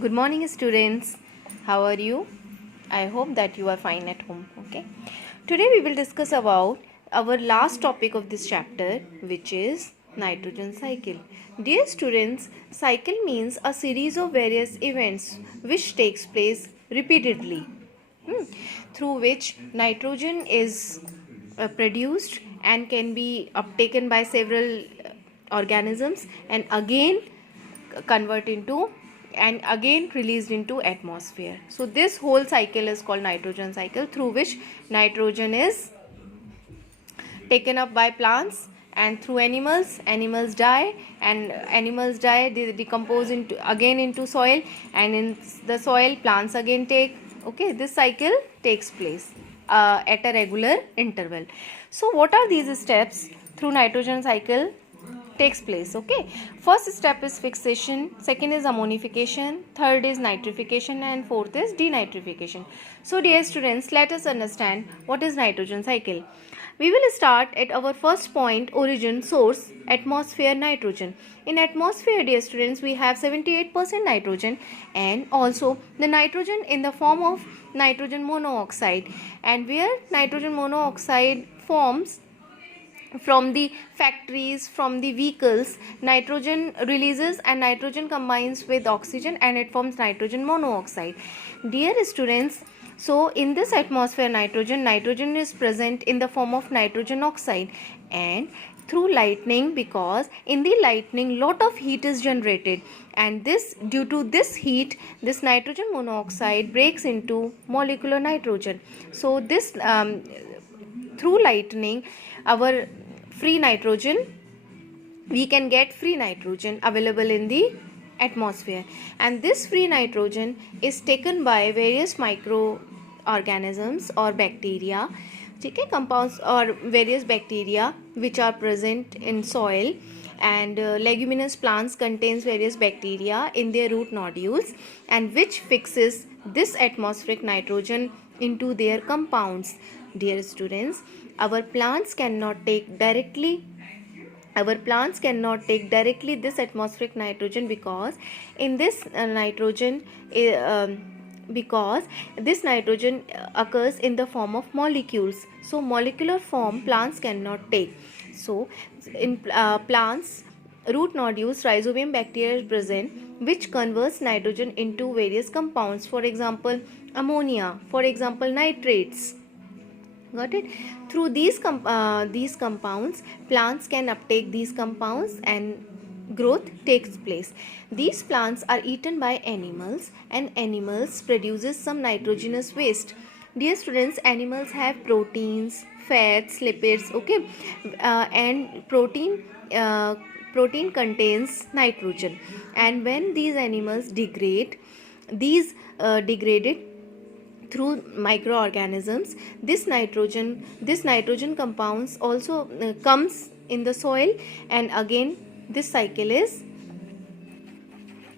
Good morning, students. How are you? I hope that you are fine at home. Okay. Today we will discuss about our last topic of this chapter, which is nitrogen cycle. Dear students, cycle means a series of various events which takes place repeatedly, through which nitrogen is produced and can be uptaken by several organisms and again convert into and again released into atmosphere. So this whole cycle is called nitrogen cycle, through which nitrogen is taken up by plants and through animals die, and animals die, they decompose into again into soil, and in the soil plants again take. Okay, this cycle takes place at a regular interval. So what are these steps through nitrogen cycle takes place? Okay, first step is fixation, second is ammonification, third is nitrification, and fourth is denitrification. So dear students, let us understand what is nitrogen cycle. We will start at our first point, origin, source, atmosphere, nitrogen. In atmosphere, dear students, we have 78% nitrogen and also the nitrogen in the form of nitrogen monoxide, and where nitrogen monoxide forms from the factories, from the vehicles, nitrogen releases and nitrogen combines with oxygen and it forms nitrogen monoxide. Dear students, so in this atmosphere nitrogen is present in the form of nitrogen oxide, and through lightning, because in the lightning lot of heat is generated, and this due to this heat this nitrogen monoxide breaks into molecular nitrogen. So this through lightning our free nitrogen, we can get free nitrogen available in the atmosphere, and this free nitrogen is taken by various microorganisms or bacteria, okay, compounds or various bacteria which are present in soil, and leguminous plants contains various bacteria in their root nodules, and which fixes this atmospheric nitrogen into their compounds. Dear students, our plants cannot take directly this atmospheric nitrogen, because in this nitrogen because this nitrogen occurs in the form of molecules, so molecular form plants cannot take. So in plants root nodules rhizobium bacteria is present which converts nitrogen into various compounds, for example ammonia, for example nitrates. Got it? Through these compounds, plants can uptake these compounds and growth takes place. These plants are eaten by animals, and animals produces some nitrogenous waste. Dear students, animals have proteins, fats, lipids, okay, and protein contains nitrogen, and when these animals degrade, these degraded through microorganisms, this nitrogen compounds also comes in the soil, and again this cycle is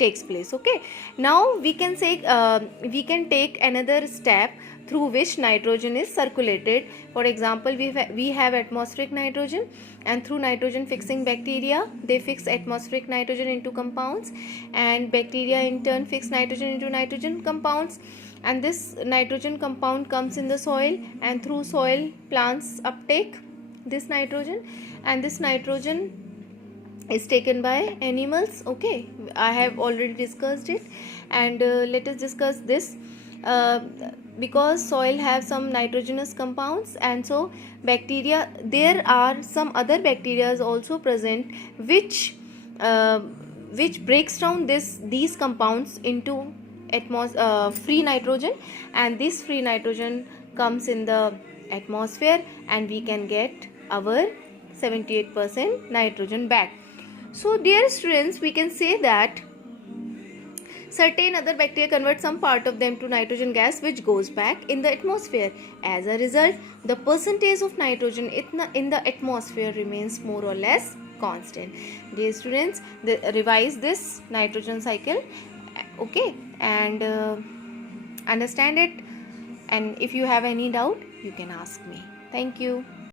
takes place. Okay, now we can say we can take another step through which nitrogen is circulated. For example, we have atmospheric nitrogen, and through nitrogen fixing bacteria, they fix atmospheric nitrogen into compounds, and bacteria in turn fix nitrogen into nitrogen compounds, and this nitrogen compound comes in the soil, and through soil plants uptake this nitrogen, and this nitrogen is taken by animals. Okay, I have already discussed it, and let us discuss this. Because soil have some nitrogenous compounds, and so bacteria, there are some other bacteria also present which breaks down these compounds into free nitrogen, and this free nitrogen comes in the atmosphere, and we can get our 78% nitrogen back. So dear students, we can say that certain other bacteria convert some part of them to nitrogen gas which goes back in the atmosphere. As a result, the percentage of nitrogen in the atmosphere remains more or less constant. Dear students, revise this nitrogen cycle, okay, and understand it, and if you have any doubt you can ask me. Thank you.